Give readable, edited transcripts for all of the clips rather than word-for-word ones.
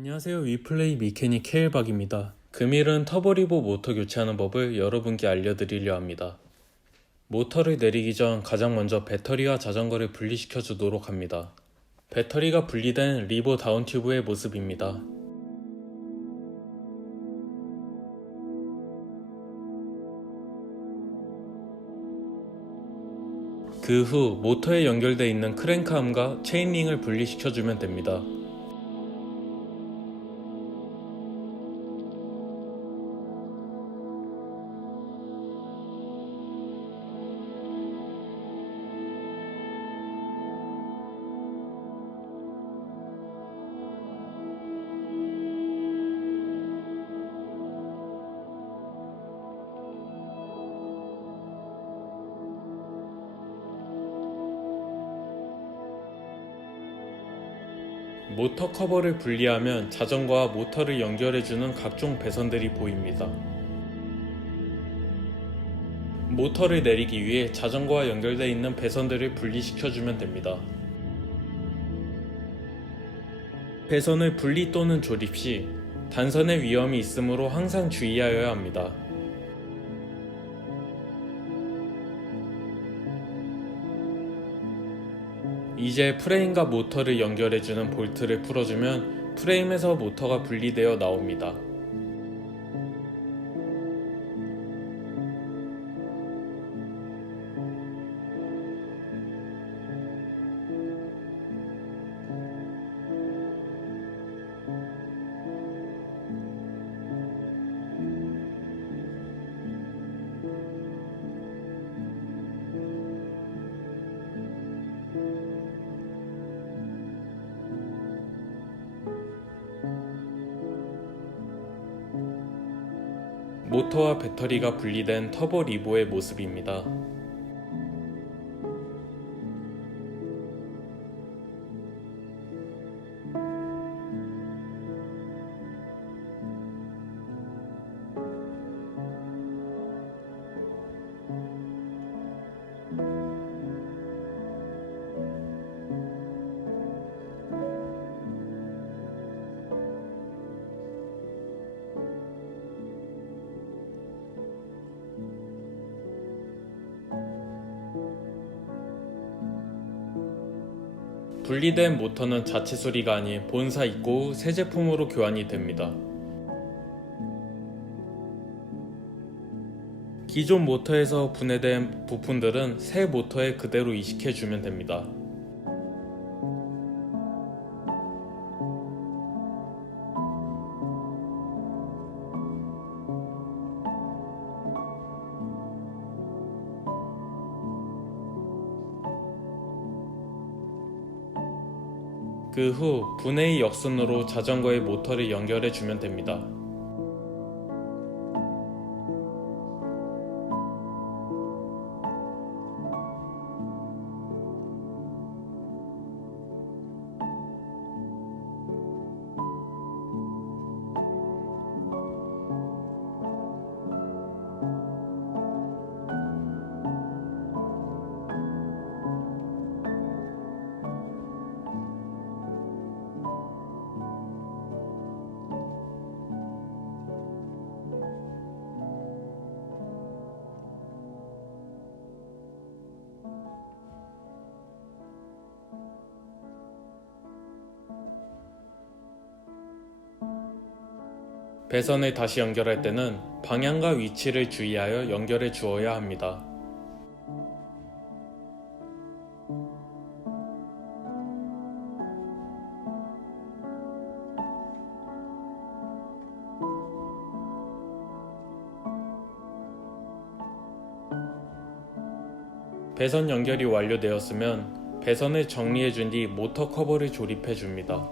안녕하세요. 위플레이 미케닉 케일박입니다. 금일은 터보리보 모터 교체하는 법을 여러분께 알려드리려 합니다. 모터를 내리기 전 가장 먼저 배터리와 자전거를 분리시켜 주도록 합니다. 배터리가 분리된 리보 다운 튜브의 모습입니다. 그 후 모터에 연결되어 있는 크랭크암과 체인링을 분리시켜 주면 됩니다. 모터 커버를 분리하면 자전거와 모터를 연결해주는 각종 배선들이 보입니다. 모터를 내리기 위해 자전거와 연결되어 있는 배선들을 분리시켜주면 됩니다. 배선을 분리 또는 조립 시 단선의 위험이 있으므로 항상 주의하여야 합니다. 이제 프레임과 모터를 연결해주는 볼트를 풀어주면 프레임에서 모터가 분리되어 나옵니다. 모터와 배터리가 분리된 터보 리보의 모습입니다. 분리된 모터는 자체 수리가 아닌 본사 입고 후 새 제품으로 교환이 됩니다. 기존 모터에서 분해된 부품들은 새 모터에 그대로 이식해주면 됩니다. 그 후 분해의 역순으로 자전거의 모터를 연결해 주면 됩니다. 배선을 다시 연결할 때는 방향과 위치를 주의하여 연결해 주어야 합니다. 배선 연결이 완료되었으면 배선을 정리해 준 뒤 모터 커버를 조립해 줍니다.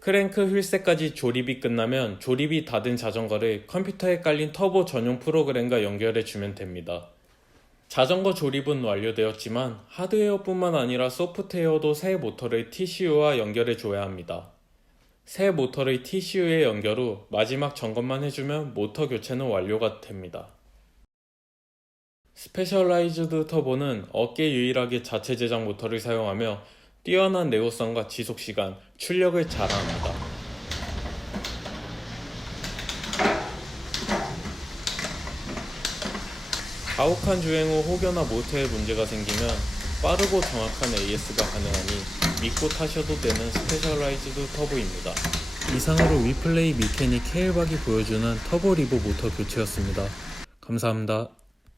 크랭크 휠셋까지 조립이 끝나면 조립이 다 된 자전거를 컴퓨터에 깔린 터보 전용 프로그램과 연결해 주면 됩니다. 자전거 조립은 완료되었지만 하드웨어뿐만 아니라 소프트웨어도 새 모터를 TCU와 연결해 줘야 합니다. 새 모터를 TCU에 연결 후 마지막 점검만 해주면 모터 교체는 완료가 됩니다. 스페셜라이즈드 터보는 업계 유일하게 자체 제작 모터를 사용하며 뛰어난 내구성과 지속시간, 출력을 자랑합니다. 가혹한 주행 후 혹여나 모터에 문제가 생기면 빠르고 정확한 AS가 가능하니 믿고 타셔도 되는 스페셜라이즈드 터보입니다. 이상으로 위플레이 미케닉 케일박이 보여주는 터보 리보 모터 교체였습니다. 감사합니다.